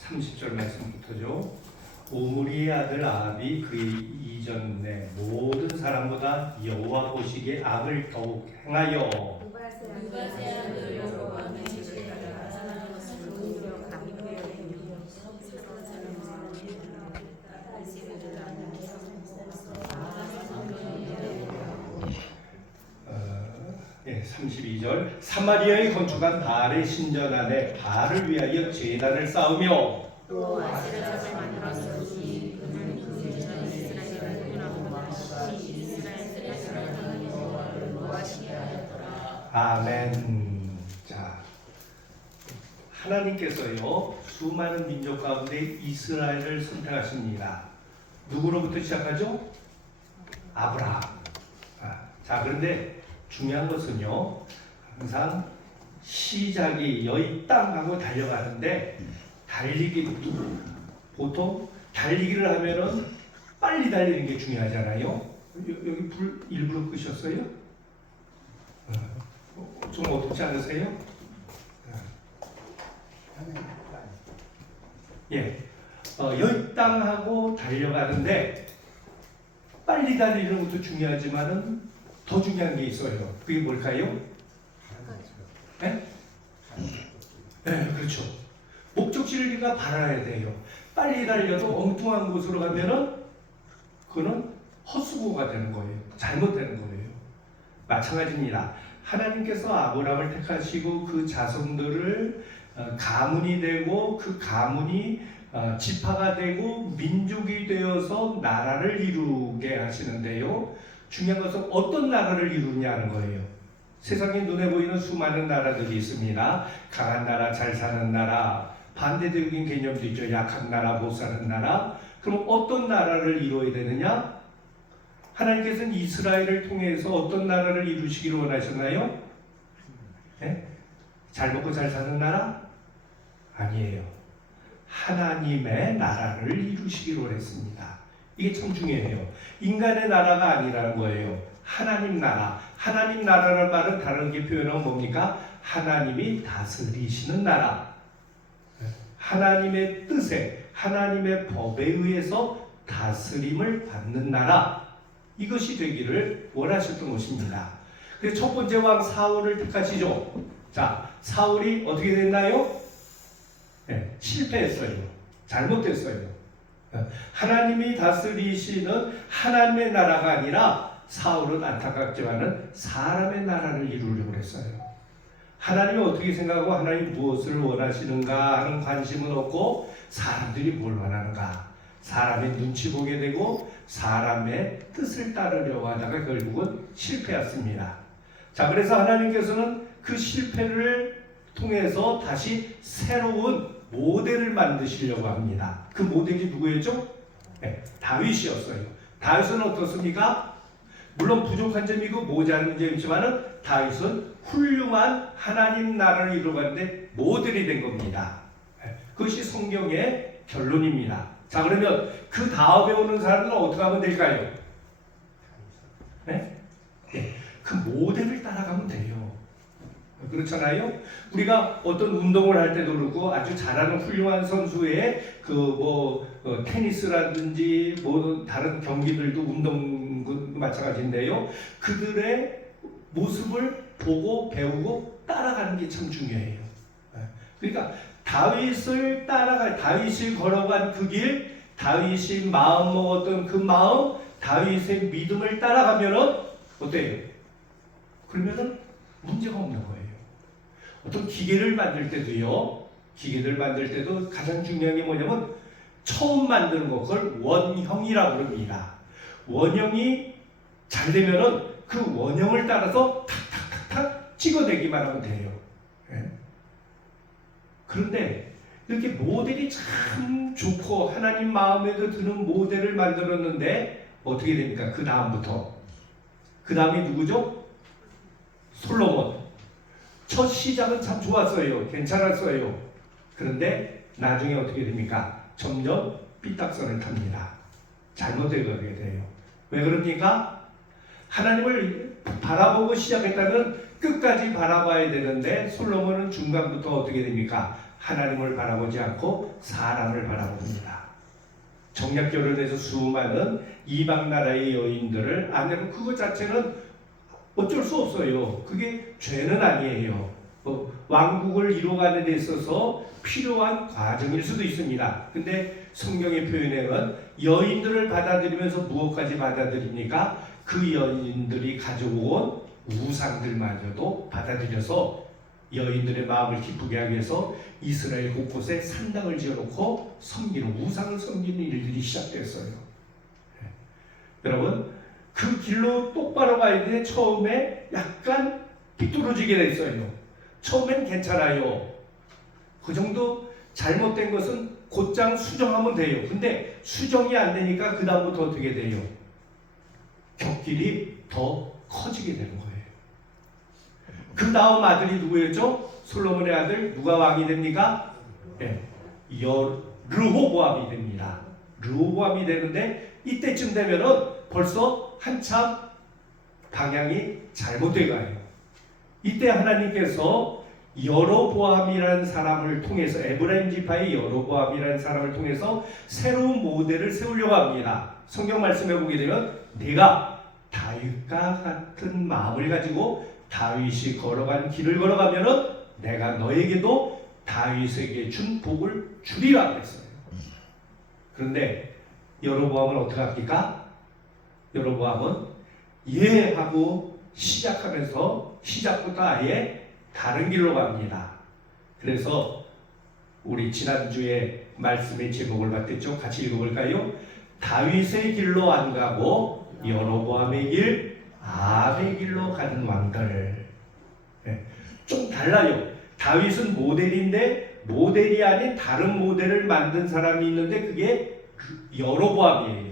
30절 말씀부터죠. 오므리의 아들 아합이 그 이전에 모든 사람보다 여호와 보시기에 악을 더욱 행하여 누가세 아들 여로보암의 집을 따라 하나님의 것을 오히려 감히되어 예, 32절 사마리아에 건축한 바알의 신전 안에 바알을 위하여 제단을 쌓으며 또 아세라작을 만들어 세우니 그는 그 이전에 이스라엘을 흥분하고 이스라엘들의 하나님 여호와를 노하시게 하였더라. 아멘. 자, 하나님께서요 수많은 민족 가운데 이스라엘을 선택하십니다. 누구로부터 시작하죠? 아브라함. 자, 그런데 중요한 것은요 항상 시작이 여기 땅 하고 달려가는데 보통 달리기를 하면은 빨리 달리는 게 중요하잖아요. 여기 불 일부러 끄셨어요? 좀 어렵지 않으세요? 예, 여기 땅하고 달려가는데 빨리 달리는 것도 중요하지만은 더 중요한 게 있어요. 그게 뭘까요? 네? 네, 그렇죠. 목적지를 우리가 바라야 돼요. 빨리 달려도 엉뚱한 곳으로 가면은 그거는 헛수고가 되는 거예요. 잘못되는 거예요. 마찬가지입니다. 하나님께서 아브라함을 택하시고 그 자손들을 가문이 되고 그 가문이 지파가 되고 민족이 되어서 나라를 이루게 하시는데요. 중요한 것은 어떤 나라를 이루냐는 거예요. 세상에 눈에 보이는 수많은 나라들이 있습니다. 강한 나라, 잘 사는 나라, 반대적인 개념도 있죠. 약한 나라, 못 사는 나라. 그럼 어떤 나라를 이루어야 되느냐? 하나님께서는 이스라엘을 통해서 어떤 나라를 이루시기를 원하셨나요? 네? 잘 먹고 잘 사는 나라? 아니에요. 하나님의 나라를 이루시기를 원했습니다. 이게 참 중요해요. 인간의 나라가 아니라는 거예요. 하나님 나라. 하나님 나라라는 말은 다르게 표현하면 뭡니까? 하나님이 다스리시는 나라. 하나님의 뜻에, 하나님의 법에 의해서 다스림을 받는 나라. 이것이 되기를 원하셨던 것입니다. 그래서 첫 번째 왕 사울을 택하시죠. 자, 사울이 어떻게 됐나요? 네, 실패했어요. 잘못됐어요. 하나님이 다스리시는 하나님의 나라가 아니라 사울은 안타깝지만은 사람의 나라를 이루려고 했어요. 하나님이 어떻게 생각하고 하나님이 무엇을 원하시는가 하는 관심은 없고 사람들이 뭘 원하는가, 사람의 눈치 보게 되고 사람의 뜻을 따르려고 하다가 결국은 실패했습니다. 자, 그래서 하나님께서는 그 실패를 통해서 다시 새로운 모델을 만드시려고 합니다. 그 모델이 누구였죠? 네, 다윗이었어요. 다윗은 어떻습니까? 물론 부족한 점이 있고 모자란 점이 있지만은 다윗은 훌륭한 하나님 나라를 이루어가는데 모델이 된 겁니다. 네, 그것이 성경의 결론입니다. 자, 그러면 그 다음에 오는 사람들은 어떻게 하면 될까요? 네? 네, 그 모델을 따라가면 돼요. 그렇잖아요. 우리가 어떤 운동을 할 때도 그렇고 아주 잘하는 훌륭한 선수의 테니스라든지 뭐 다른 경기들도 운동 마찬가지인데요. 그들의 모습을 보고 배우고 따라가는 게 참 중요해요. 그러니까 다윗을 다윗이 걸어간 그 길, 다윗이 마음 먹었던 그 마음, 다윗의 믿음을 따라가면은 어때요? 그러면은 문제가 없는 거예요. 어떤 기계를 만들 때도요, 기계를 만들 때도 가장 중요한 게 뭐냐면 처음 만드는 거, 그걸 원형이라고 그럽니다. 원형이 잘 되면은 그 원형을 따라서 탁탁탁탁 찍어내기만 하면 돼요. 네? 그런데 이렇게 모델이 참 좋고 하나님 마음에도 드는 모델을 만들었는데 어떻게 됩니까? 그 다음부터. 그 다음이 누구죠? 솔로몬. 첫 시작은 참 좋았어요. 괜찮았어요. 그런데 나중에 어떻게 됩니까? 점점 삐딱선을 탑니다. 잘못되게 가게 돼요. 왜 그럽니까? 하나님을 바라보고 시작했다면 끝까지 바라봐야 되는데 솔로몬은 중간부터 어떻게 됩니까? 하나님을 바라보지 않고 사람을 바라봅니다. 정략 결혼에서 수많은 이방 나라의 여인들을 아내로 그것 자체는 어쩔 수 없어요. 그게 죄는 아니에요. 왕국을 이루어가는 데 있어서 필요한 과정일 수도 있습니다. 근데 성경의 표현에는 여인들을 받아들이면서 무엇까지 받아들입니까? 그 여인들이 가져온 우상들마저도 받아들여서 여인들의 마음을 기쁘게 하기 위해서 이스라엘 곳곳에 산당을 지어놓고 섬기는, 우상을 섬기는 일들이 시작됐어요. 여러분, 그 길로 똑바로 가야 되는데 처음에 약간 삐뚤어지게 됐어요. 처음엔 괜찮아요. 그 정도 잘못된 것은 곧장 수정하면 돼요. 근데 수정이 안 되니까 그 다음부터 어떻게 돼요? 격길이 더 커지게 되는 거예요. 그 다음 아들이 누구였죠? 솔로몬의 아들 누가 왕이 됩니까? 네. 르호보암이 됩니다. 르호보암이 되는데 이때쯤 되면은 벌써 한참 방향이 잘못돼 가요. 이때 하나님께서 여로보암이라는 사람을 통해서, 에브라임 지파의 여로보암이라는 사람을 통해서 새로운 모델을 세우려고 합니다. 성경 말씀해 보게 되면 내가 다윗과 같은 마음을 가지고 다윗이 걸어간 길을 걸어가면은 내가 너에게도 다윗에게 준 복을 주리라 그랬어요. 그런데 여로보암은 어떻게 합니까? 여로보암은 예 하고 시작하면서 시작부터 아예 다른 길로 갑니다. 그래서 우리 지난주에 말씀의 제목을 받았죠. 같이 읽어볼까요? 다윗의 길로 안 가고 여로보암의 길, 아합의 길로 가는 왕들. 네. 좀 달라요. 다윗은 모델인데 모델이 아닌 다른 모델을 만든 사람이 있는데 그게 여로보암이에요.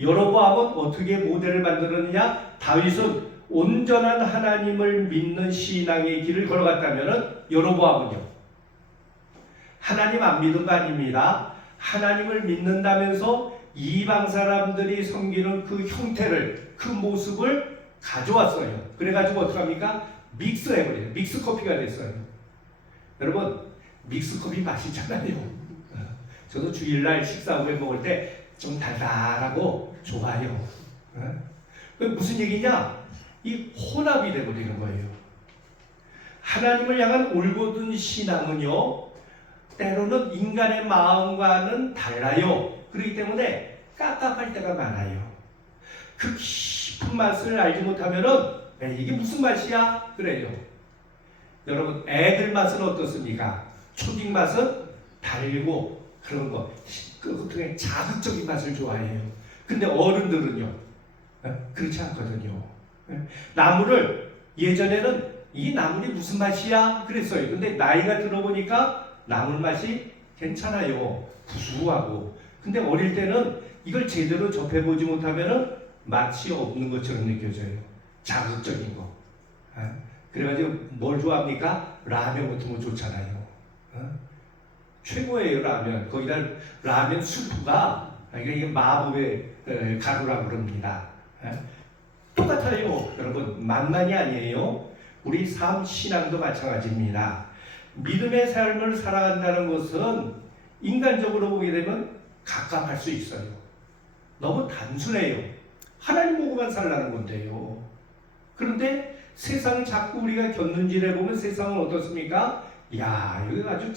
여로보암은 어떻게 모델을 만들었느냐? 다윗은 온전한 하나님을 믿는 신앙의 길을 걸어갔다면 여로보암은요? 하나님 안 믿은 거 아닙니다. 하나님을 믿는다면서 이방 사람들이 섬기는 그 형태를, 그 모습을 가져왔어요. 그래가지고 어떡합니까? 믹스해버려요. 믹스커피가 됐어요. 여러분, 믹스커피 맛있잖아요. 저도 주일날 식사 후에 먹을 때 좀 달달하고 좋아요. 무슨 얘기냐? 이 혼합이 되버리는 거예요. 하나님을 향한 올곧은 신앙은요, 때로는 인간의 마음과는 달라요. 그렇기 때문에 깝깝할 때가 많아요. 그 깊은 맛을 알지 못하면은 이게 무슨 맛이야? 그래요. 여러분, 애들 맛은 어떻습니까? 초딩 맛은 달고 그런 거, 그 자극적인 맛을 좋아해요. 근데 어른들은요, 그렇지 않거든요. 나물을 예전에는 이 나물이 무슨 맛이야? 그랬어요. 근데 나이가 들어보니까 나물 맛이 괜찮아요. 구수하고. 근데 어릴 때는 이걸 제대로 접해보지 못하면은 맛이 없는 것처럼 느껴져요. 자극적인 거. 그래가지고 뭘 좋아합니까? 라면 같은 거 좋잖아요. 최고예요, 라면. 거기다 라면 수프가 이게 마법의 가루라고 그럽니다. 똑같아요. 여러분, 만만이 아니에요. 우리 삶 신앙도 마찬가지입니다. 믿음의 삶을 살아간다는 것은 인간적으로 보게 되면 갑갑할 수 있어요. 너무 단순해요. 하나님 보고만 살라는 건데요. 그런데 세상 자꾸 우리가 겪는지를 보면 세상은 어떻습니까? 야, 이거 아주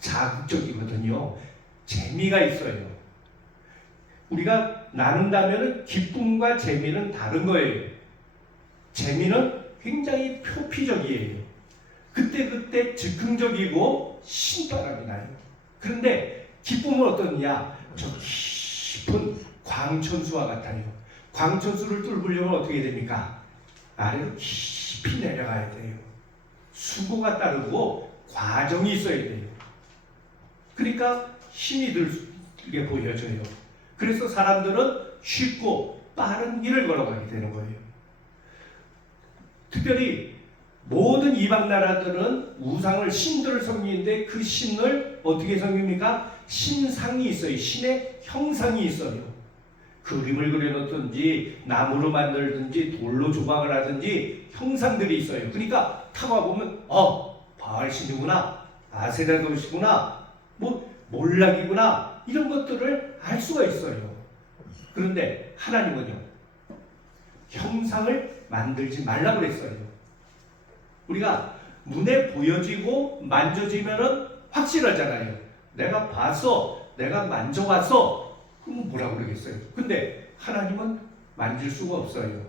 자극적이거든요. 재미가 있어요. 우리가 나눈다면 기쁨과 재미는 다른 거예요. 재미는 굉장히 표피적이에요. 그때 즉흥적이고 신바람이 나요. 그런데 기쁨은 어떠냐? 저 깊은 광천수와 같아요. 광천수를 뚫으려면 어떻게 됩니까? 아래로 깊이 내려가야 돼요. 수고가 따르고 과정이 있어야 돼요. 그러니까 힘이 들게 보여져요. 그래서 사람들은 쉽고 빠른 길을 걸어가게 되는 거예요. 특별히 모든 이방 나라들은 우상을, 신들을 섬기는데 그 신을 어떻게 섬깁니까? 신상이 있어요. 신의 형상이 있어요. 그림을 그려놓든지 나무로 만들든지 돌로 조각을 하든지 형상들이 있어요. 그러니까 타고 보면 바알 신이구나. 아세라 도시구나, 뭐 몰락이구나, 이런 것들을 알 수가 있어요. 그런데 하나님은요, 형상을 만들지 말라고 그랬어요. 우리가 눈에 보여지고 만져지면은 확실하잖아요. 내가 봤어, 내가 만져봤어, 그럼 뭐라고 그러겠어요? 근데 하나님은 만질 수가 없어요.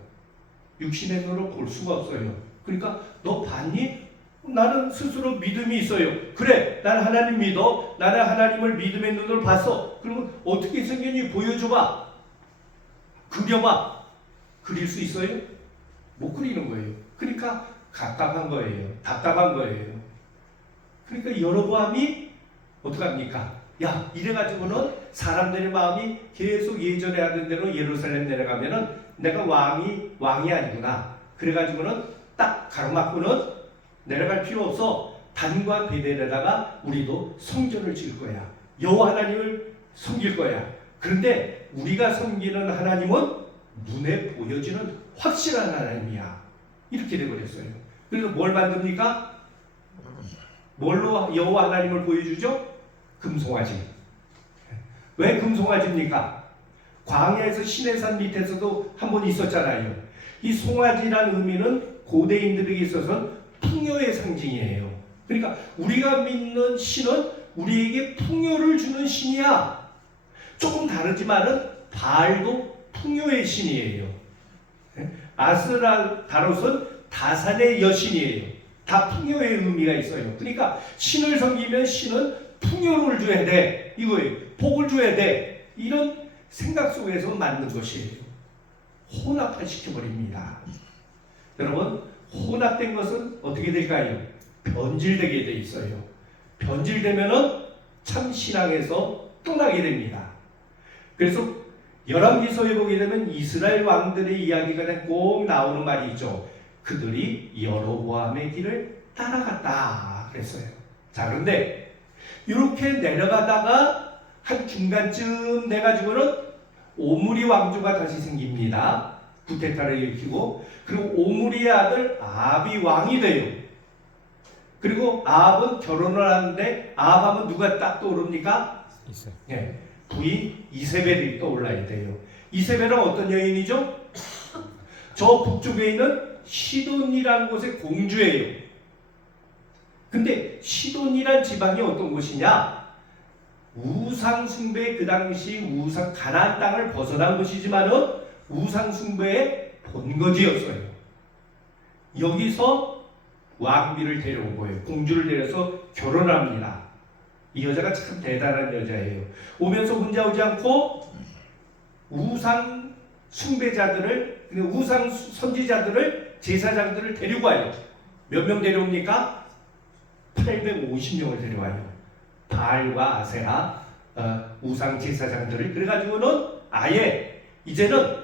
육신의 눈으로 볼 수가 없어요. 그러니까 너 봤니? 나는 스스로 믿음이 있어요. 그래, 난 하나님 믿어. 나는 하나님을 믿음의 눈으로 봤어. 그러면 어떻게 생겼니? 보여줘봐. 그려봐. 그릴 수 있어요? 못 그리는 거예요. 그러니까 갑갑한 거예요. 답답한 거예요. 그러니까 여로보암이 어떡합니까? 야, 이래가지고는 사람들의 마음이 계속 예전에 하던 대로 예루살렘 내려가면은 내가 왕이 아니구나. 그래가지고는 딱 가로막고는 내려갈 필요 없어. 단과 베델에다가 우리도 성전을 지을 거야. 여호와 하나님을 섬길 거야. 그런데 우리가 섬기는 하나님은 눈에 보여지는 확실한 하나님이야. 이렇게 돼버렸어요. 그래서 뭘 만듭니까? 뭘로 여호와 하나님을 보여주죠? 금송아지. 왜 금송아지입니까? 광야에서 시내산 밑에서도 한 번 있었잖아요. 이 송아지라는 의미는 고대인들에게 있어서는 풍요의 상징이에요. 그러니까 우리가 믿는 신은 우리에게 풍요를 주는 신이야. 조금 다르지만은 바알도 풍요의 신이에요. 아스타롯은 다산의 여신이에요. 다 풍요의 의미가 있어요. 그러니까 신을 섬기면 신은 풍요를 줘야 돼. 이거예요. 복을 줘야 돼. 이런 생각 속에서 만든 것이에요. 혼합화 시켜버립니다. 여러분, 혼합된 것은 어떻게 될까요? 변질되게 돼 있어요. 변질되면은 참 신앙에서 떠나게 됩니다. 그래서 열왕기서에 보게 되면 이스라엘 왕들의 이야기가 꼭 나오는 말이 있죠. 그들이 여로보암의 길을 따라갔다 그랬어요. 자, 그런데 이렇게 내려가다가 한 중간쯤 돼가지고는 오므리 왕조가 다시 생깁니다. 구테타를 일으키고, 그리고 오므리의 아들 아합이 왕이 돼요. 그리고 아합은 결혼을 하는데 아합하면 누가 딱 떠오릅니까? 네, 부인 이세벨이 떠올라야 돼요. 이세벨은 어떤 여인이죠? 저 북쪽에 있는 시돈이라는 곳의 공주예요. 근데 시돈이란 지방이 어떤 곳이냐? 우상 숭배, 그 당시 우상 가나안 땅을 벗어난 곳이지만은 우상 숭배의 본거지였어요. 여기서 왕비를 데려온 거예요. 공주를 데려서 결혼합니다. 이 여자가 참 대단한 여자예요. 오면서 혼자 오지 않고 우상 숭배자들을, 우상 선지자들을, 제사장들을 데리고 와요. 몇 명 데려옵니까? 850명을 데려와요. 바알과 아세라 우상 제사장들을. 그래가지고는 아예 이제는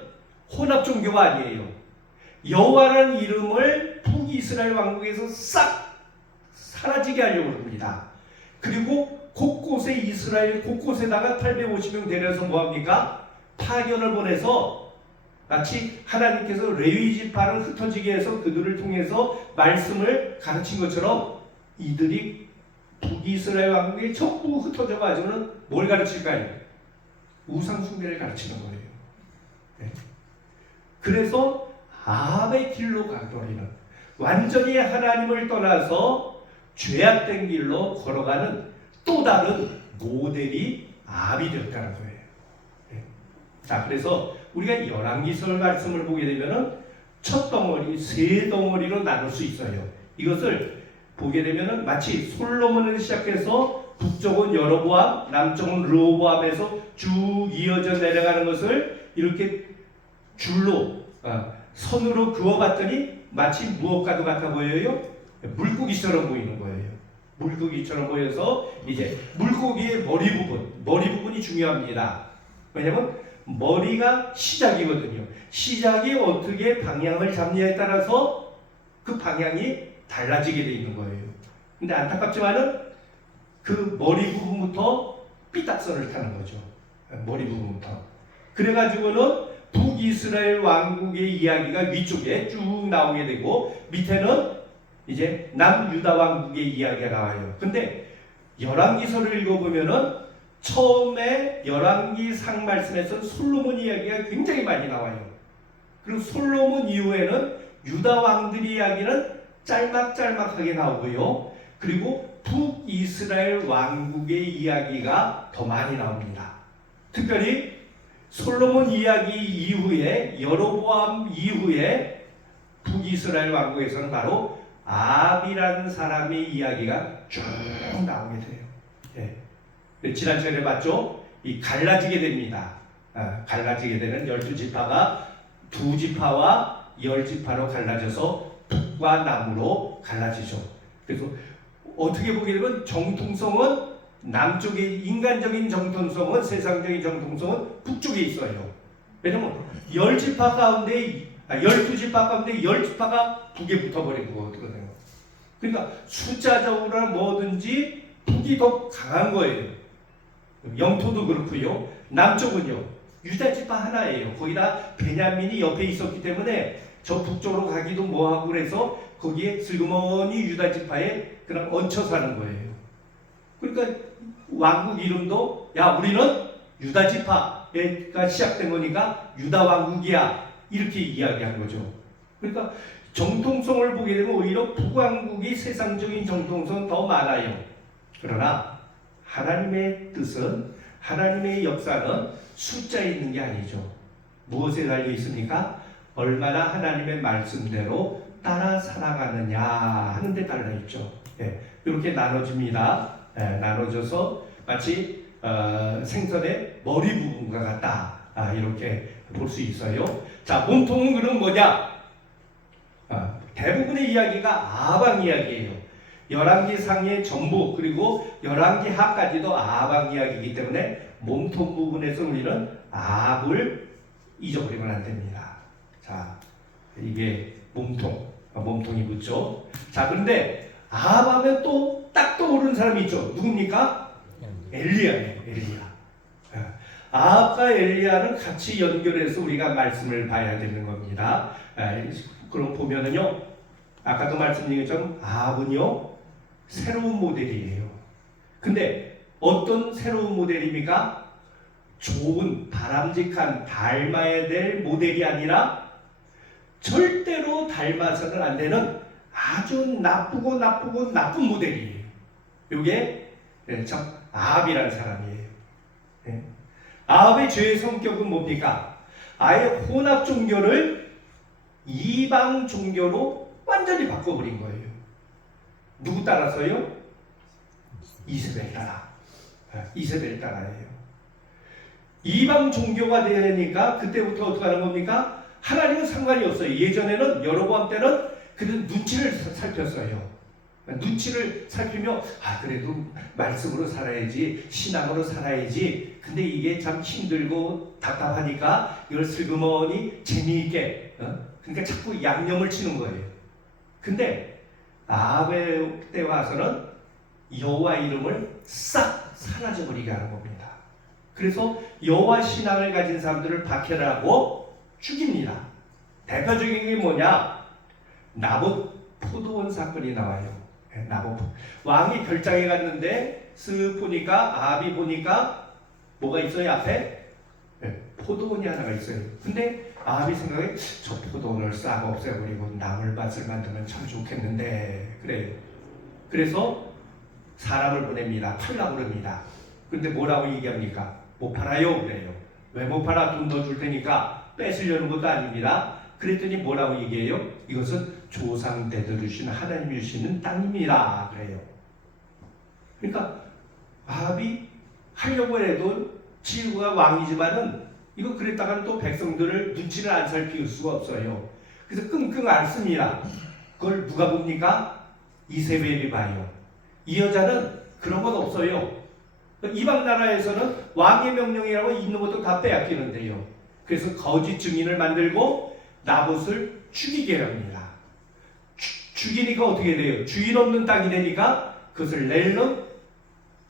혼합 종교가 아니에요. 여호와라는 이름을 북이스라엘 왕국에서 싹 사라지게 하려고 합니다. 그리고 곳곳에 이스라엘 곳곳에다가 850명 데려서 뭐합니까? 파견을 보내서 마치 하나님께서 레위 지파를 흩어지게 해서 그들을 통해서 말씀을 가르친 것처럼 이들이 북이스라엘 왕국에 전부 흩어져 가지고는 뭘 가르칠까요? 우상 숭배를 가르치는 거예요. 네. 그래서 아합의 길로 가버리는, 완전히 하나님을 떠나서 죄악된 길로 걸어가는 또 다른 모델이 아합이 되었다는 거예요. 네. 자, 그래서 우리가 열왕기설 말씀을 보게 되면은 첫 덩어리, 세 덩어리로 나눌 수 있어요. 이것을 보게 되면은 마치 솔로몬을 시작해서 북쪽은 여로보암, 남쪽은 르호보암에서 쭉 이어져 내려가는 것을 이렇게 줄로 선으로 그어봤더니 마치 무엇과도 같아 보여요? 물고기처럼 보이는 거예요. 물고기처럼 보여서 이제 물고기의 머리 부분이 중요합니다. 왜냐하면 머리가 시작이거든요. 시작이 어떻게 방향을 잡느냐에 따라서 그 방향이 달라지게 돼 있는 거예요. 근데 안타깝지만은 그 머리 부분부터 삐딱선을 타는 거죠. 머리 부분부터. 그래가지고는 북이스라엘 왕국의 이야기가 위쪽에 쭉 나오게 되고 밑에는 이제 남유다 왕국의 이야기가 나와요. 근데 열왕기서를 읽어보면은 처음에 열왕기상 말씀에서 솔로몬 이야기가 굉장히 많이 나와요. 그리고 솔로몬 이후에는 유다 왕들의 이야기는 짤막짤막하게 나오고요. 그리고 북이스라엘 왕국의 이야기가 더 많이 나옵니다. 특별히 솔로몬 이야기 이후에 여로보암 이후에 북이스라엘 왕국에서는 바로 아합이라는 사람의 이야기가 쭉 나오게 돼요. 예. 지난 시간에 봤죠? 이 갈라지게 됩니다. 갈라지게 되는 12지파가 2지파와 10지파로 갈라져서 북과 남으로 갈라지죠. 그래서 어떻게 보게 되면 정통성은 남쪽의 인간적인 정통성은 세상적인 정통성은 북쪽에 있어요. 왜냐면 10지파 가운데 12지파 가운데 10지파가 북에 붙어버린 거거든요. 그러니까 숫자적으로나 뭐든지 북이 더 강한 거예요. 영토도 그렇고요. 남쪽은요. 유다지파 하나예요. 거기다 베냐민이 옆에 있었기 때문에 저 북쪽으로 가기도 뭐하고 그래서 거기에 슬그머니 유다지파에 그냥 얹혀 사는 거예요. 그러니까 왕국 이름도 야 우리는 유다지파가 시작된 거니까 유다 왕국이야 이렇게 이야기한 거죠. 그러니까 정통성을 보게 되면 오히려 북왕국이 세상적인 정통성은 더 많아요. 그러나 하나님의 뜻은 하나님의 역사는 숫자에 있는 게 아니죠. 무엇에 달려 있습니까? 얼마나 하나님의 말씀대로 따라 살아가느냐 하는 데 달려 있죠. 이렇게 나눠집니다. 나눠져서 마치 생선의 머리 부분과 같다. 이렇게 볼 수 있어요. 자, 몸통은 그럼 뭐냐? 대부분의 이야기가 아방 이야기예요. 열왕기상의 전부 그리고 열왕기하까지도 아방 이야기이기 때문에 몸통 부분에서 우리는 아합을 잊어버리면 안 됩니다. 자, 이게 몸통이 붙죠. 자, 그런데 아합하면 또 딱 떠오르는 사람이 있죠. 누굽니까? 엘리야예요. 엘리야. 아합과 엘리야는 같이 연결해서 우리가 말씀을 봐야 되는 겁니다. 그럼 보면은요, 아까도 말씀드린 것처럼 아합은요 새로운 모델이에요. 근데 어떤 새로운 모델입니까? 좋은 바람직한 닮아야 될 모델이 아니라 절대로 닮아서는 안 되는 아주 나쁜 모델이에요. 이게 참 아합이라는 사람이에요. 아합의 죄의 성격은 뭡니까? 아예 혼합 종교를 이방 종교로 완전히 바꿔버린 거예요. 누구 따라서요? 이세벨 따라. 이세벨 따라예요. 이방 종교가 되니까 그때부터 어떻게 하는 겁니까? 하나님은 상관이 없어요. 예전에는 여로보암 때는 그래도 눈치를 살폈어요. 눈치를 살피며 그래도 말씀으로 살아야지 신앙으로 살아야지. 근데 이게 참 힘들고 답답하니까 이걸 슬그머니 재미있게 그러니까 자꾸 양념을 치는 거예요. 근데 아합의 때 와서는 여호와 이름을 싹 사라져버리게 하는 겁니다. 그래서 여호와 신앙을 가진 사람들을 박해하고 죽입니다. 대표적인 게 뭐냐? 나봇 포도원 사건이 나와요. 나봇 왕이 별장에 갔는데 쓱 보니까 아합이 보니까 뭐가 있어요 앞에? 포도원이 하나가 있어요. 근데 아합이 생각해 저 포도원을 싹 없애버리고 나물밭을 만들면 참 좋겠는데 그래요. 그래서 사람을 보냅니다. 팔라고 그럽니다. 근데 뭐라고 얘기합니까? 못 팔아요 그래요. 왜 못 팔아? 돈 더 줄 테니까. 뺏으려는 것도 아닙니다. 그랬더니 뭐라고 얘기해요? 이것은 조상 대대로 주신 하나님이 주시는 땅입니다. 그래요. 그러니까 아합이 하려고 해도 지후가 왕이지만은 이거 그랬다가는 또 백성들을 눈치를 안 살필 수가 없어요. 그래서 끙끙 앓습니다. 그걸 누가 봅니까? 이세벨이 봐요. 이 여자는 그런 건 없어요. 이방 나라에서는 왕의 명령이라고 있는 것도 다 빼앗기는데요. 그래서 거짓 증인을 만들고 나봇을 죽이게 합니다. 죽이니까 어떻게 돼요? 주인 없는 땅이 되니까 그것을 낼름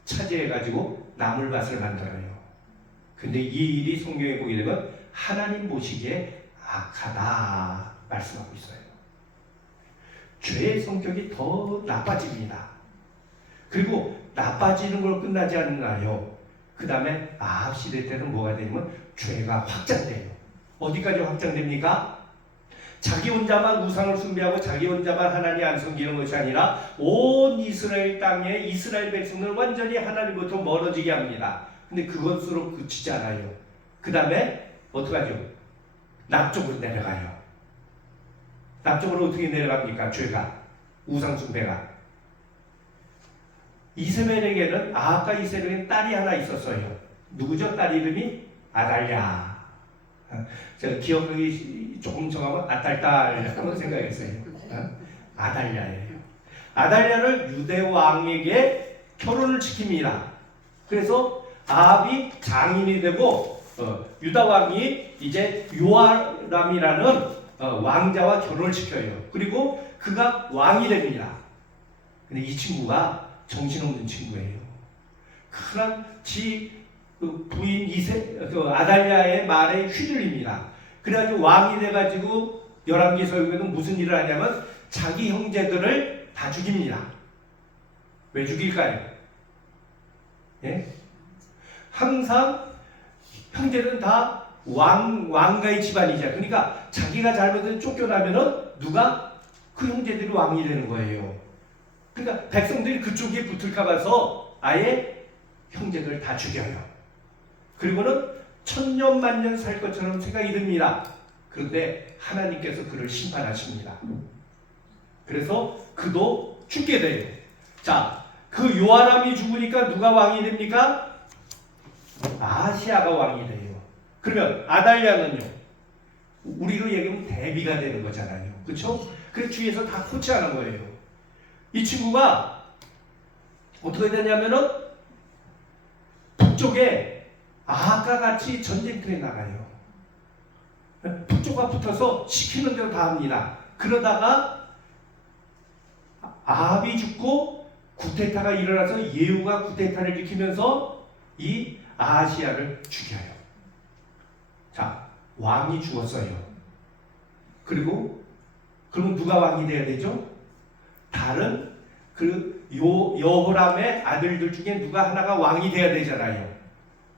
차지해가지고 나물밭을 만들어요. 근데 이 일이 성경에 보게 되면 하나님 보시기에 악하다 말씀하고 있어요. 죄의 성격이 더 나빠집니다. 그리고 나빠지는 걸로 끝나지 않나요? 그 다음에 아합 시대 때는 뭐가 되냐면 죄가 확장돼요. 어디까지 확장됩니까? 자기 혼자만 우상을 숭배하고 자기 혼자만 하나님 안 섬기는 것이 아니라 온 이스라엘 땅에 이스라엘 백성을 완전히 하나님부터 멀어지게 합니다. 근데 그것으로 그치지 않아요. 그 다음에 어떡하죠? 남쪽으로 내려가요. 남쪽으로 어떻게 내려갑니까? 죄가, 우상 숭배가. 이세벨에게는 아합과 이세벨에게는 딸이 하나 있었어요. 누구죠? 딸 이름이 아달랴. 제가 기억력이 조금 정하면 아딸딸 한번 생각했어요. 아달랴예요. 아달랴를 유대 왕에게 결혼을 시킵니다. 그래서 아합이 장인이 되고 유다 왕이 이제 요아람이라는 왕자와 결혼을 시켜요. 그리고 그가 왕이 됩니다. 근데 이 친구가 정신없는 친구예요. 그런 부인 아달랴의 말에 휘둘립니다. 그래가지고 왕이 돼가지고 열왕기 설교에는 무슨 일을 하냐면 자기 형제들을 다 죽입니다. 왜 죽일까요? 예? 항상 형제들은 다 왕가의 집안이죠. 그러니까 자기가 잘못해서 쫓겨나면은 누가 그 형제들이 왕이 되는 거예요. 그러니까 백성들이 그쪽에 붙을까 봐서 아예 형제들을 다 죽여요. 그리고는 천년만년 살 것처럼 생각이 듭니다. 그런데 하나님께서 그를 심판하십니다. 그래서 그도 죽게 돼요. 자, 그 요아람이 죽으니까 누가 왕이 됩니까? 아시아가 왕이 돼요. 그러면 아달랴는요? 우리로 얘기하면 대비가 되는 거잖아요. 그렇죠? 그래서 주위에서 다 코치하는 거예요. 이 친구가 어떻게 되냐면은 북쪽에 아합과 같이 전쟁터에 나가요. 북쪽과 붙어서 시키는 대로 다 합니다. 그러다가 아합이 죽고 구테타가 일어나서 예후가 구테타를 일으키면서 이 아하시야를 죽여요. 자, 왕이 죽었어요. 그리고 그럼 누가 왕이 돼야 되죠? 다른 그 여호람의 아들들 중에 누가 하나가 왕이 돼야 되잖아요.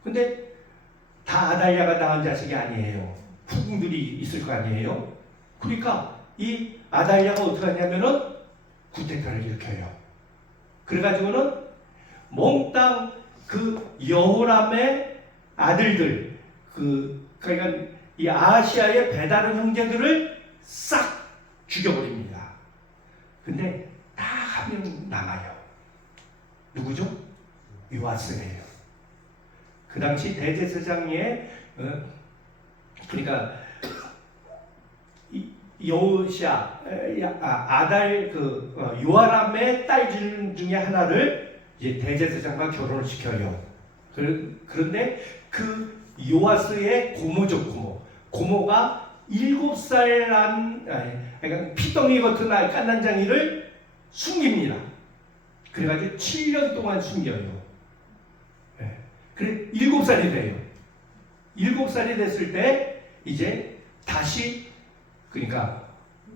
근데 다 아달랴가 낳은 자식이 아니에요. 후궁들이 있을 거 아니에요. 그러니까 이 아달랴가 어떻게 하냐면은 구테타를 일으켜요. 그래가지고는 몽땅 그 여호람의 아들들 그러니까 이 아시아의 배다른 형제들을 싹 죽여버립니다. 근데 다 한 명 남아요. 누구죠? 요아스예요. 그 당시 대제사장의 그러니까 여호시아 아달 요아람의 딸 중에 하나를 이제 대제사장과 결혼을 시켜요. 그런데 그 요아스의 고모죠. 고모가 7살 난 그러니까 피덩이 같은 깐난장이를 숨깁니다. 그래가지고 7년 동안 숨겨요. 네. 그래 7살이 돼요. 7살이 됐을 때 이제 다시 그러니까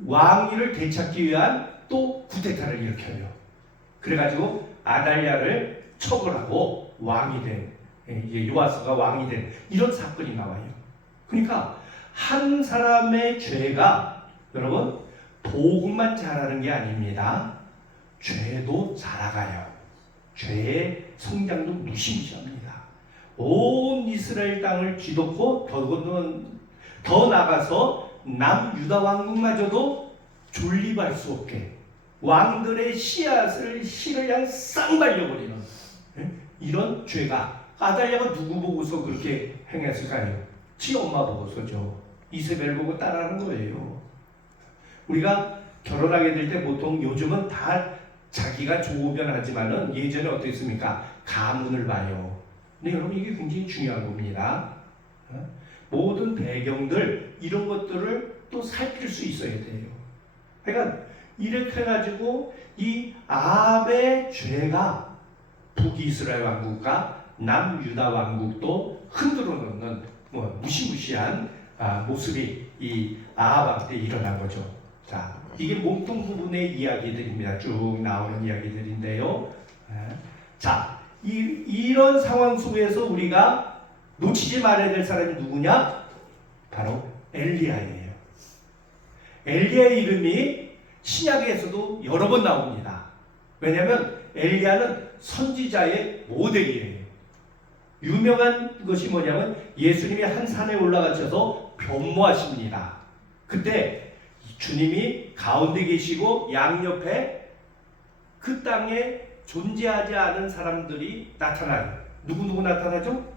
왕위를 되찾기 위한 또 구테타를 일으켜요. 그래가지고 아달랴를 처벌하고 왕이 된 요아스가 왕이 된 이런 사건이 나와요. 그러니까 한 사람의 죄가 여러분 복음만 잘하는 게 아닙니다. 죄도 자라가요. 죄의 성장도 무시무시합니다. 온 이스라엘 땅을 뒤덮고 더 나가서 남유다 왕국마저도 존립할 수 없게 왕들의 씨를 그냥 싹 말려버리는 이런 죄가 아달랴가 누구 보고서 그렇게 행했을까요? 지 엄마 보고서죠. 이세벨 보고 따라하는 거예요. 우리가 결혼하게 될 때 보통 요즘은 다 자기가 좋으면 하지만은 예전에 어땠습니까? 가문을 봐요. 근데 여러분 이게 굉장히 중요한 겁니다. 모든 배경들 이런 것들을 또 살필 수 있어야 돼요. 그러니까 이렇게 해가지고 이 아합의 죄가 북이스라엘 왕국과 남유다 왕국도 흔들어 놓는 무시무시한 모습이 이 아합한테 일어난 거죠. 자, 이게 몸통 부분의 이야기들입니다. 쭉 나오는 이야기들인데요. 자, 이런 상황 속에서 우리가 놓치지 말아야 될 사람이 누구냐? 바로 엘리야예요. 엘리야의 이름이 신약에서도 여러 번 나옵니다. 왜냐하면 엘리야는 선지자의 모델이에요. 유명한 것이 뭐냐면 예수님이 한 산에 올라가셔서 변모하십니다. 그때 주님이 가운데 계시고 양옆에 그 땅에 존재하지 않은 사람들이 나타나요. 누구 나타나죠?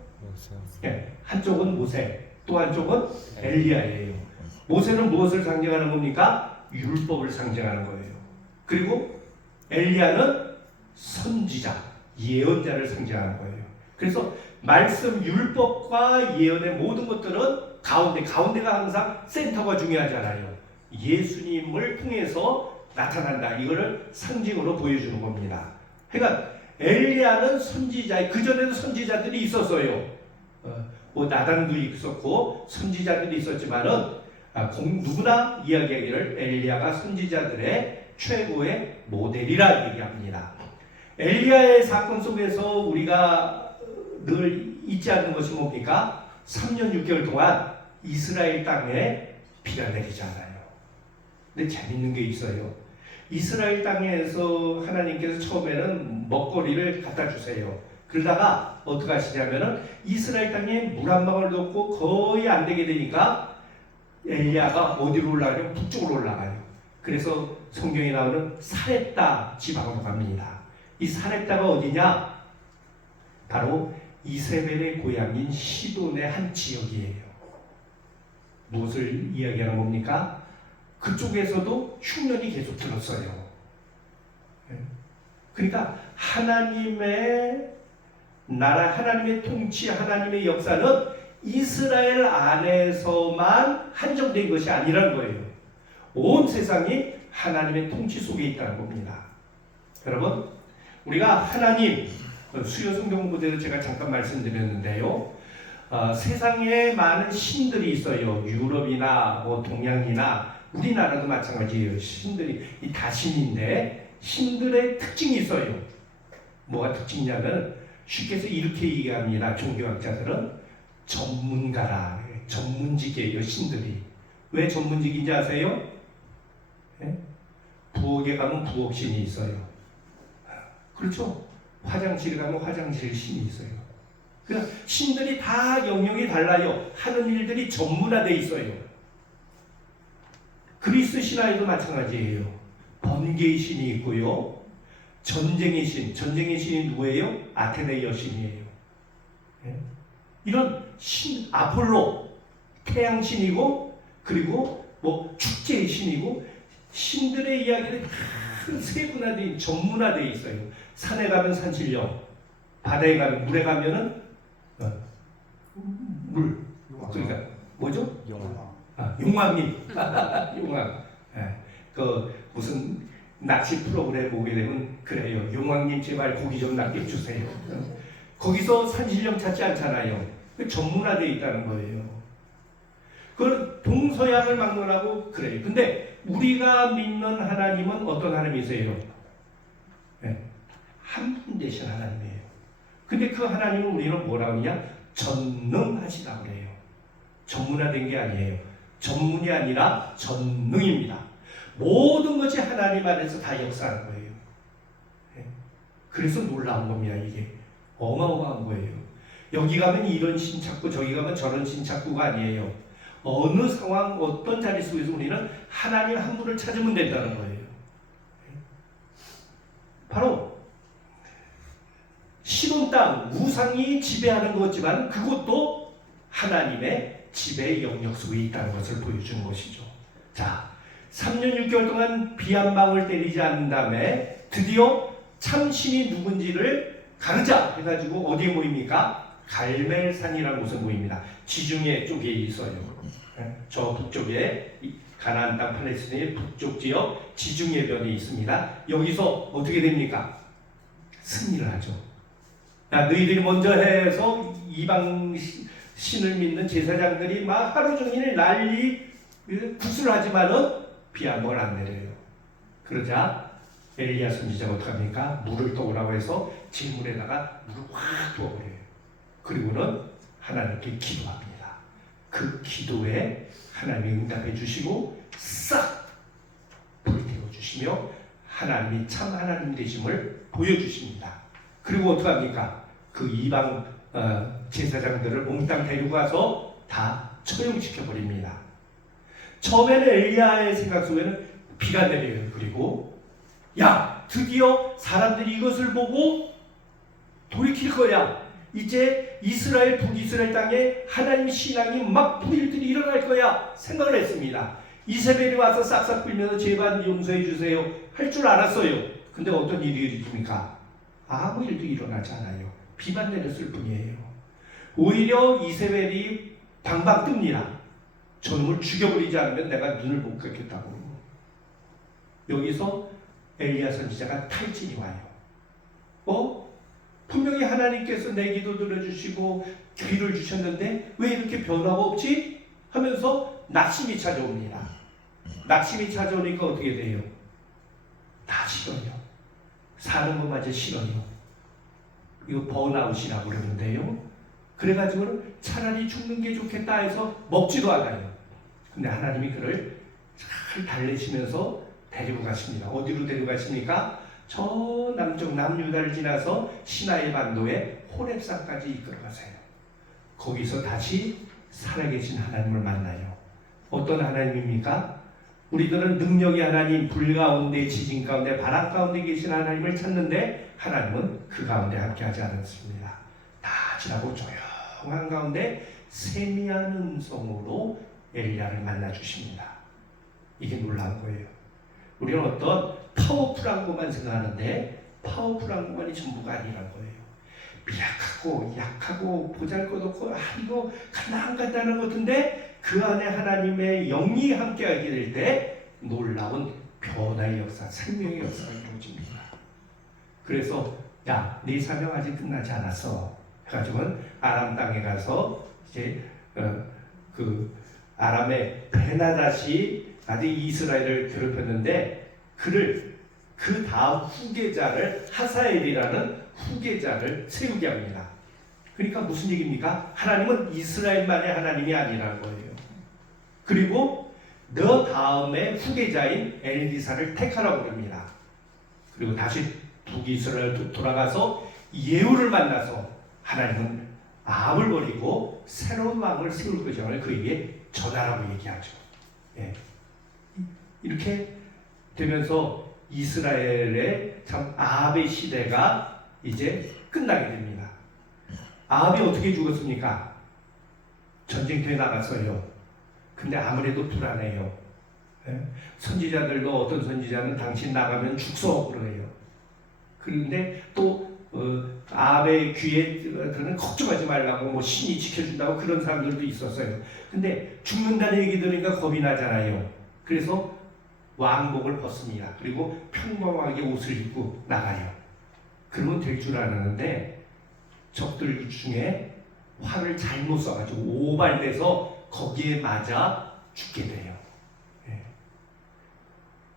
네, 한쪽은 모세, 또 한쪽은 엘리야예요. 모세는 무엇을 상징하는 겁니까? 율법을 상징하는 거예요. 그리고 엘리야는 선지자, 예언자를 상징하는 거예요. 그래서 말씀, 율법과 예언의 모든 것들은 가운데가 항상 센터가 중요하잖아요. 예수님을 통해서 나타난다. 이거를 상징으로 보여주는 겁니다. 그러니까 엘리야는 선지자, 그전에도 선지자들이 있었어요. 뭐 나단도 있었고 선지자들이 있었지만은 누구나 이야기하기를 엘리야가 선지자들의 최고의 모델이라 얘기합니다. 엘리야의 사건 속에서 우리가 늘 잊지 않는 것이 뭡니까? 3년 6개월 동안 이스라엘 땅에 비가 내리지 않아요. 근데 재밌는 게 있어요. 이스라엘 땅에서 하나님께서 처음에는 먹거리를 갖다 주세요. 그러다가 어떻게 하시냐면은 이스라엘 땅에 물 한 방울도 없고 거의 안 되게 되니까 엘리야가 어디로 올라가냐면 북쪽으로 올라가요. 그래서 성경에 나오는 사렙다 지방으로 갑니다. 이 사렙다가 어디냐? 바로 이세벨의 고향인 시돈의 한 지역이에요. 무엇을 이야기하는 겁니까? 그쪽에서도 흉년이 계속 들었어요. 그러니까 하나님의 나라, 하나님의 통치, 하나님의 역사는 이스라엘 안에서만 한정된 것이 아니라는 거예요. 온 세상이 하나님의 통치 속에 있다는 겁니다. 여러분, 우리가 하나님, 수요 성경 공부대로 제가 잠깐 말씀드렸는데요. 세상에 많은 신들이 있어요. 유럽이나 뭐 동양이나 우리나라도 마찬가지예요. 신들이 다 신인데 신들의 특징이 있어요. 뭐가 특징이냐면 쉽게 해서 이렇게 얘기합니다. 종교학자들은 전문가라, 전문직이에요. 신들이. 왜 전문직인지 아세요? 네? 부엌에 가면 부엌신이 있어요. 그렇죠? 화장실에 가면 화장실 신이 있어요. 그러니까 신들이 다 영역이 달라요. 하는 일들이 전문화되어 있어요. 그리스 신화에도 마찬가지예요. 번개의 신이 있고요. 전쟁의 신이 누구예요? 아테네 여신이에요. 네? 이런 신, 아폴로, 태양신이고, 그리고 뭐 축제의 신이고, 신들의 이야기는 다 세분화되어 전문화되어 있어요. 산에 가면 산신령, 바다에 가면 물에 가면은 물. 그러니까 뭐죠? 용왕님. 용왕. 네. 그 무슨 낚시 프로그램 보게 되면 그래요. 용왕님 제발 고기 좀 낚여 주세요. 거기서 산신령 찾지 않잖아요. 전문화되어 있다는 거예요. 그걸 동서양을 막론하고 그래요. 근데 우리가 믿는 하나님은 어떤 하나님이세요? 네. 한 분 되신 하나님이에요. 근데 그 하나님은 우리는 뭐라고 하냐? 전능하시다고 그래요. 전문화된 게 아니에요. 전문이 아니라 전능입니다. 모든 것이 하나님 안에서 다 역사하는 거예요. 그래서 놀라운 겁니다. 이게 어마어마한 거예요. 여기 가면 이런 신 찾고 저기 가면 저런 신 찾고가 아니에요. 어느 상황 어떤 자리 속에서 우리는 하나님 한 분을 찾으면 된다는 거예요. 바로 시돈 땅 우상이 지배하는 것 같지만 그것도 하나님의 지배의 영역 속에 있다는 것을 보여주는 것이죠. 자, 3년 6개월 동안 비 한 방울 때리지 않는 다음에 드디어 참신이 누군지를 가르자 해가지고 어디에 모입니까? 갈멜산이라는 곳에 모입니다. 지중해 쪽에 있어요. 저 북쪽에 가나안 땅 팔레스타인의 북쪽 지역 지중해변에 있습니다. 여기서 어떻게 됩니까? 승리를 하죠. 야, 너희들이 먼저 해서 이방 신을 믿는 제사장들이 막 하루 종일 난리 구슬을 하지만은 비 한 번 안 내려요. 그러자 엘리야 선지자가 어떡합니까? 물을 떠오라고 해서 질물에다가 물을 확 부어버려요. 그리고는 하나님께 기도합니다. 그 기도에 하나님이 응답해 주시고 싹 불태워 주시며 하나님이 참 하나님 되심을 보여주십니다. 그리고 어떡합니까? 그 이방 제사장들을 몽땅 데리고 가서 다 처형시켜버립니다. 처음에는 엘리야의 생각 속에는 비가 내려요. 그리고 야, 드디어 사람들이 이것을 보고 돌이킬 거야. 이제 이스라엘, 북이스라엘 땅에 하나님 신앙이 막 부일들이 일어날 거야 생각을 했습니다. 이세벨이 와서 싹싹 빌면서 제발 용서해 주세요 할 줄 알았어요. 근데 어떤 일이 일어납니까? 아무 일도 일어나지 않아요. 비만 내렸을 뿐이에요. 오히려 이세벨이 방방 뜹니다. 저놈을 죽여버리지 않으면 내가 눈을 못 감겠다고. 여기서 엘리야 선지자가 탈진이 와요. 분명히 하나님께서 내 기도 들어주시고 귀를 주셨는데 왜 이렇게 변화가 없지? 하면서 낙심이 찾아옵니다. 낙심이 찾아오니까 어떻게 돼요? 다 싫어요. 사는 것마저 싫어요. 이거 번아웃이라고 그러는데요. 그래가지고는 차라리 죽는 게 좋겠다 해서 먹지도 않아요. 근데 하나님이 그를 잘 달래시면서 데리고 가십니다. 어디로 데려가십니까? 저 남쪽 남유다를 지나서 시나이 반도의 호렙산까지 이끌어가세요. 거기서 다시 살아계신 하나님을 만나요. 어떤 하나님입니까? 우리들은 능력의 하나님, 불 가운데, 지진 가운데, 바람 가운데 계신 하나님을 찾는데 하나님은 그 가운데 함께하지 않았습니다. 다 지나고 조용한 가운데 세미한 음성으로 엘리야를 만나 주십니다. 이게 놀라운 거예요. 우리는 어떤 파워풀한 것만 생각하는데 파워풀한 것만이 전부가 아니란 거예요. 미약하고 약하고 보잘것없고 이거 안 간다는 것 같은데 그 안에 하나님의 영이 함께하게 될 때 놀라운 변화의 역사, 생명의 역사가 이루어집니다. 그래서 야, 네 사명 아직 끝나지 않았어. 해가지고는 아람 땅에 가서 이제 그 아람의 베나닷이 아직 이스라엘을 괴롭혔는데 그를 그 다음 후계자를 하사엘이라는 후계자를 세우게 합니다. 그러니까 무슨 얘기입니까? 하나님은 이스라엘만의 하나님이 아니라는 거예요. 그리고 너 다음에 후계자인 엘리사를 택하라고 합니다. 그리고 다시 북이스라엘 돌아가서 예후를 만나서 하나님은 아합을 버리고 새로운 왕을 세울 것임을 그에게 전하라고 얘기하죠. 예. 이렇게 되면서 이스라엘의 참 아합의 시대가 이제 끝나게 됩니다. 아합이 어떻게 죽었습니까? 전쟁터에 나갔어요. 근데 아무래도 불안해요. 예? 선지자들도 어떤 선지자는 당신 나가면 죽소 그래요. 그런데 또 아합의 귀에 그는 걱정하지 말라고 뭐 신이 지켜준다고 그런 사람들도 있었어요. 근데 죽는다는 얘기 들으니까 겁이 나잖아요. 그래서 왕복을 벗습니다. 그리고 평범하게 옷을 입고 나가요. 그러면 될 줄 알았는데 적들 중에 활을 잘못 쏴가지고 오발돼서 거기에 맞아 죽게 돼요. 예.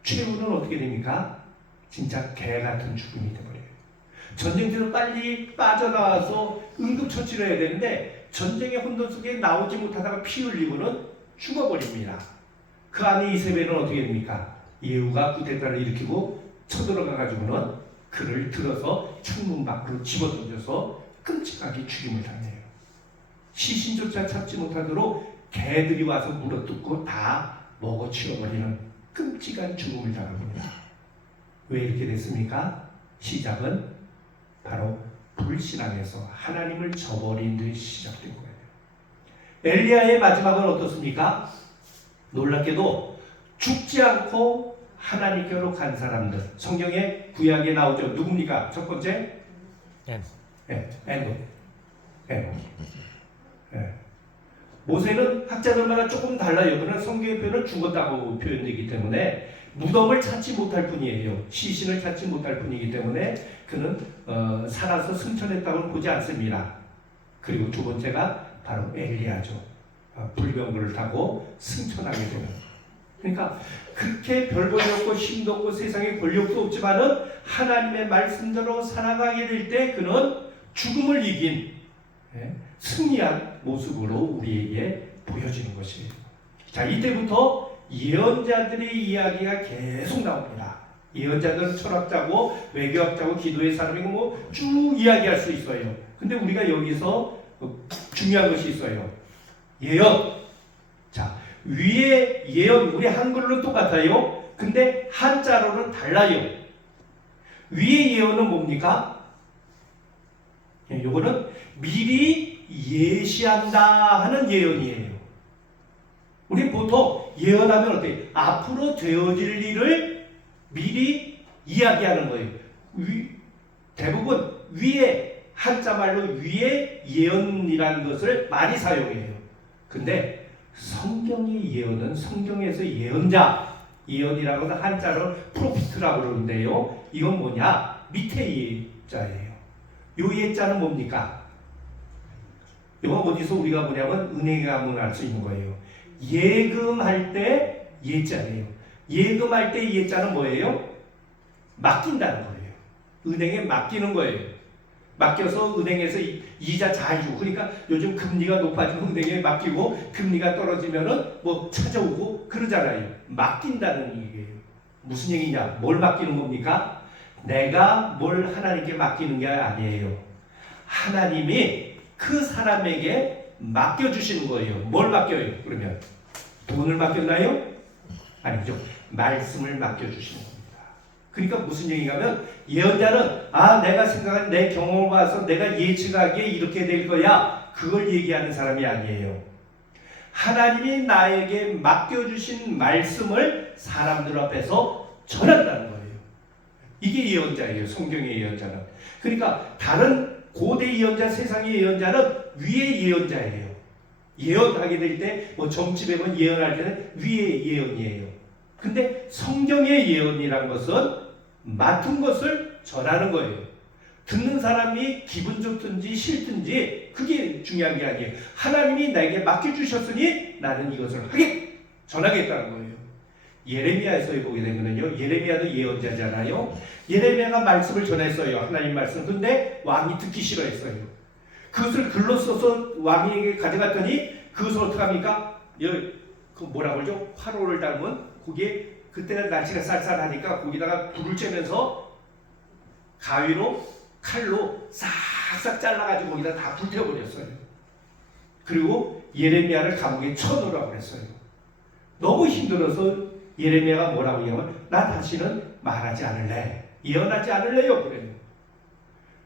최후는 어떻게 됩니까? 진짜 개 같은 죽음이 돼버려요. 전쟁터로 빨리 빠져나와서 응급처치를 해야 되는데 전쟁의 혼돈 속에 나오지 못하다가 피 흘리고는 죽어버립니다. 그 안에 이세벨은 어떻게 됩니까? 예후가 쿠데타를 일으키고 쳐들어가가지고는 그를 들어서 창문 밖으로 집어던져서 끔찍하게 죽임을 당해요. 시신조차 찾지 못하도록 개들이 와서 물어뜯고 다 먹어치워버리는 끔찍한 죽음을 당합니다. 왜 이렇게 됐습니까? 시작은 바로 불신앙에서 하나님을 저버린 데 시작된 거예요. 엘리야의 마지막은 어떻습니까? 놀랍게도 죽지 않고 하나님께로 간 사람들. 성경에 구약에 나오죠. 누굽니까? 첫 번째? 에녹. 모세는 학자들마다 조금 달라요. 그러나 성경의 표현은 죽었다고 표현되기 때문에 무덤을 찾지 못할 뿐이에요. 시신을 찾지 못할 뿐이기 때문에 그는 살아서 승천했다고는 보지 않습니다. 그리고 두 번째가 바로 엘리야죠. 불병거를 타고 승천하게 되는 그러니까 그렇게 별 볼일 없고 힘도 없고 세상에 권력도 없지만은 하나님의 말씀대로 살아가게 될 때 그는 죽음을 이긴 승리한 모습으로 우리에게 보여지는 것이에요. 자, 이때부터 예언자들의 이야기가 계속 나옵니다. 예언자들은 철학자고 외교학자고 기도의 사람이고 뭐 쭉 이야기할 수 있어요. 근데 우리가 여기서 중요한 것이 있어요. 예언. 자, 위에 예언, 우리 한글로는 똑같아요. 근데 한자로는 달라요. 위에 예언은 뭡니까? 요거는 미리 예시한다 하는 예언이에요. 우리 보통 예언하면 어떻게? 앞으로 되어질 일을 미리 이야기하는 거예요. 대부분 위에 한자말로 위에 예언이라는 것을 많이 사용해요. 근데 성경의 예언은 성경에서 예언자, 예언이라는 것은 한자로 프로피트라고 그러는데요. 이건 뭐냐? 밑에 예자예요. 요 예자는 뭡니까? 이건 어디서 우리가 뭐냐면 은행에 가면 알 수 있는 거예요. 예금할 때 예자예요. 예금할 때 예자는 뭐예요? 맡긴다는 거예요. 은행에 맡기는 거예요. 맡겨서 은행에서 이자 잘 주고, 그러니까 요즘 금리가 높아지면 은행에 맡기고 금리가 떨어지면은 뭐 찾아오고 그러잖아요. 맡긴다는 얘기예요. 무슨 얘기냐? 뭘 맡기는 겁니까? 내가 뭘 하나님께 맡기는 게 아니에요. 하나님이 그 사람에게 맡겨주시는 거예요. 뭘 맡겨요? 그러면 돈을 맡겼나요? 아니죠. 말씀을 맡겨주시는 겁니다. 그러니까 무슨 얘기냐면 예언자는 내가 생각한 내 경험을 봐서 내가 예측하기에 이렇게 될 거야, 그걸 얘기하는 사람이 아니에요. 하나님이 나에게 맡겨주신 말씀을 사람들 앞에서 전한다는 거예요. 이게 예언자예요. 성경의 예언자는. 그러니까 다른 고대 예언자, 세상의 예언자는 위의 예언자예요. 예언하게 될 때 뭐 점집에만 예언할 때는 위의 예언이에요. 근데 성경의 예언이란 것은 맡은 것을 전하는 거예요. 듣는 사람이 기분 좋든지 싫든지 그게 중요한 게 아니에요. 하나님이 나에게 맡겨주셨으니 나는 이것을 전하겠다는 거예요. 예레미야에서 보게 되면요, 예레미야도 예언자잖아요. 예레미야가 말씀을 전했어요. 하나님 말씀. 근데 왕이 듣기 싫어했어요. 그것을 글로 써서 왕에게 가져갔더니 그것을 어떻게 합니까? 그 뭐라 그러죠? 화로를 담은 거기에, 그때가 날씨가 쌀쌀하니까 거기다가 불을 쬐면서 가위로 칼로 싹싹 잘라가지고 거기다 다 불태워버렸어요. 그리고 예레미야를 감옥에 쳐넣으라고 그랬어요. 너무 힘들어서 예레미야가 뭐라고 하냐면 나 다시는 말하지 않을래, 예언하지 않을래요 그래요.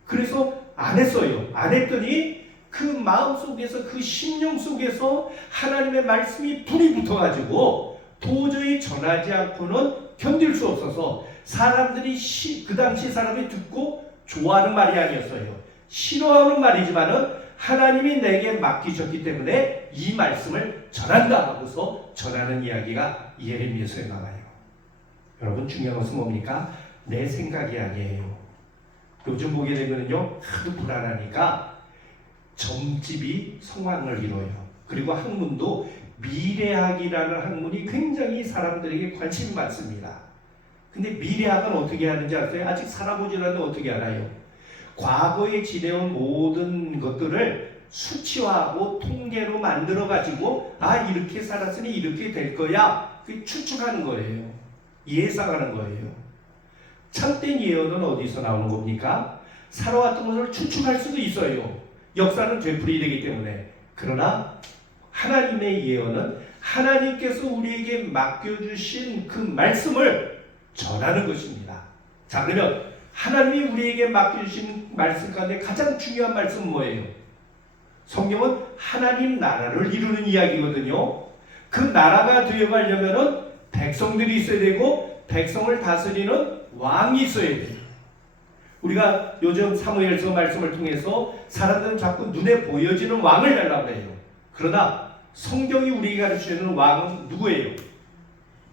그래서 안 했어요. 안 했더니 그 마음 속에서, 그 심령 속에서 하나님의 말씀이 불이 붙어가지고 도저히 전하지 않고는 견딜 수 없어서 사람들이 그 당시 사람이 듣고 좋아하는 말이 아니었어요. 싫어하는 말이지만은 하나님이 내게 맡기셨기 때문에 이 말씀을 전한다 하고서 전하는 이야기가 예레미야서에 나와요. 여러분, 중요한 것은 뭡니까? 내 생각이 아니에요. 요즘 보게 되면요, 하도 불안하니까 점집이 성황을 이뤄요. 그리고 학문도 미래학이라는 학문이 굉장히 사람들에게 관심이 많습니다. 근데 미래학은 어떻게 하는지 아세요? 아직 살아보지 않았는데 어떻게 알아요? 과거에 지내온 모든 것들을 수치화하고 통계로 만들어가지고 이렇게 살았으니 이렇게 될 거야, 그게 추측하는 거예요. 예상하는 거예요. 참된 예언은 어디서 나오는 겁니까? 살아왔던 것을 추측할 수도 있어요. 역사는 되풀이되기 때문에. 그러나 하나님의 예언은 하나님께서 우리에게 맡겨주신 그 말씀을 전하는 것입니다. 자, 그러면 하나님이 우리에게 맡겨주신 말씀 가운데 가장 중요한 말씀은 뭐예요? 성경은 하나님 나라를 이루는 이야기거든요. 그 나라가 되어가려면 백성들이 있어야 되고 백성을 다스리는 왕이 있어야 돼요. 우리가 요즘 사무엘서 말씀을 통해서 사람들은 자꾸 눈에 보여지는 왕을 달라고 해요. 그러나 성경이 우리에게 가르치는 왕은 누구예요?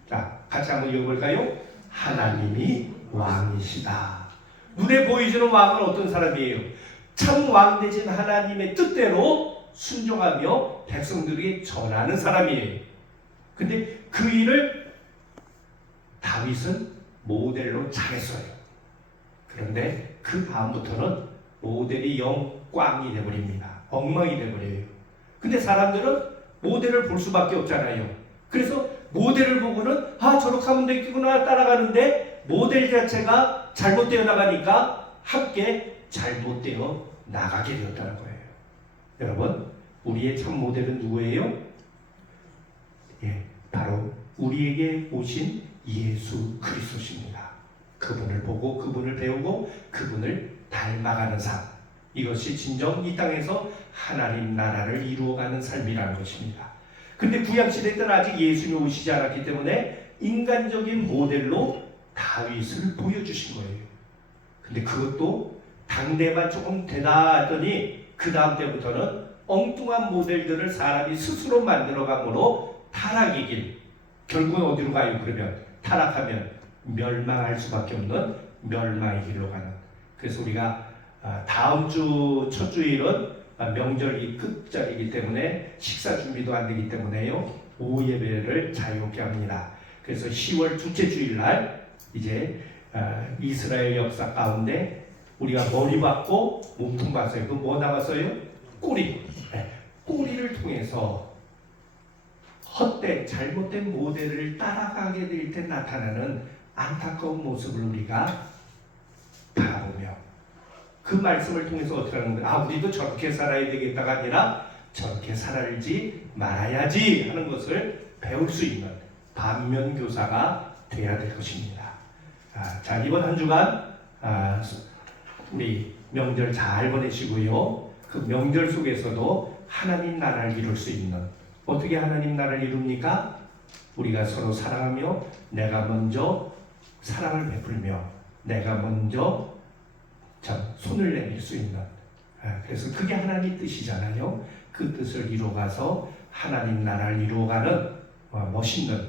자, 같이 한번 읽어볼까요? 하나님이 왕이시다. 눈에 보이지는 왕은 어떤 사람이에요? 참 왕 대신 하나님의 뜻대로 순종하며 백성들에게 전하는 사람이에요. 근데 그 일을 다윗은 모델로 잘했어요. 그런데 그 다음부터는 모델이 영 꽝이 돼버립니다. 엉망이 돼버려요. 근데 사람들은 모델을 볼 수밖에 없잖아요. 그래서 모델을 보고는 저렇게 하면 되겠구나 따라가는데 모델 자체가 잘못되어 나가니까 함께 잘못되어 나가게 되었다는 거예요. 여러분, 우리의 참 모델은 누구예요? 바로 우리에게 오신 예수 그리스도십니다. 그분을 보고 그분을 배우고 그분을 닮아가는 삶, 이것이 진정 이 땅에서 하나님 나라를 이루어가는 삶이라는 것입니다. 근데 구약시대 때는 아직 예수님이 오시지 않았기 때문에 인간적인 모델로 다윗을 보여주신 거예요. 근데 그것도 당대만 조금 되다 하더니 그 다음 때부터는 엉뚱한 모델들을 사람이 스스로 만들어감으로 타락의 길, 결국은 어디로 가요? 그러면 타락하면 멸망할 수밖에 없는 멸망의 길로 가는. 그래서 우리가 다음 주 첫 주일은 명절이 끝자리이기 때문에 식사 준비도 안 되기 때문에요, 오후 예배를 자유롭게 합니다. 그래서 10월 둘째 주일날 이제 이스라엘 역사 가운데 우리가 머리 받고 몸통 봤어요. 그 뭐 나왔어요? 꼬리. 꼬리를 통해서 헛된 잘못된 모델을 따라가게 될 때 나타나는 안타까운 모습을 우리가 바라보며 그 말씀을 통해서 어떻게 하는 거예요? 우리도 저렇게 살아야 되겠다가 아니라 저렇게 살지 말아야지 하는 것을 배울 수 있는 반면교사가 되어야 될 것입니다. 자, 이번 한 주간 우리 명절 잘 보내시고요. 그 명절 속에서도 하나님 나라를 이룰 수 있는, 어떻게 하나님 나라를 이룹니까? 우리가 서로 사랑하며 내가 먼저 사랑을 베풀며 내가 먼저 손을 내밀 수 있는, 그래서 그게 하나님 뜻이잖아요. 그 뜻을 이루어가서 하나님 나라를 이루어가는 멋있는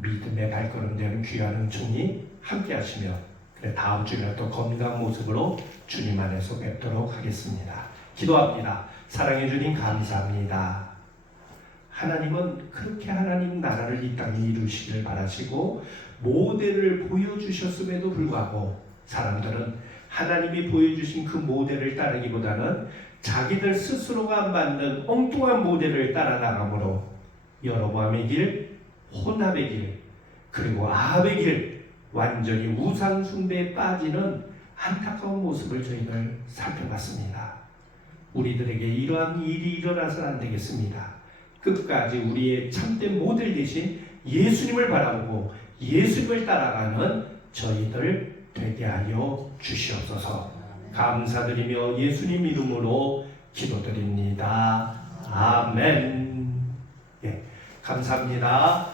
믿음의 발걸음 되는 귀한 은총이 함께 하시며, 그래 다음 주에 또 건강한 모습으로 주님 안에서 뵙도록 하겠습니다. 기도합니다. 사랑해 주님 감사합니다. 하나님은 그렇게 하나님 나라를 이 땅에 이루시길 바라시고 모델을 보여주셨음에도 불구하고 사람들은 하나님이 보여주신 그 모델을 따르기보다는 자기들 스스로가 만든 엉뚱한 모델을 따라 나가므로 여로보암의 길, 혼합의 길, 그리고 아합의 길, 완전히 우상 숭배에 빠지는 안타까운 모습을 저희들 살펴봤습니다. 우리들에게 이러한 일이 일어나서는 안 되겠습니다. 끝까지 우리의 참된 모델 대신 예수님을 바라보고 예수님을 따라가는 저희들 되게 하여 주시옵소서. 감사드리며 예수님 이름으로 기도드립니다. 아멘. 감사합니다.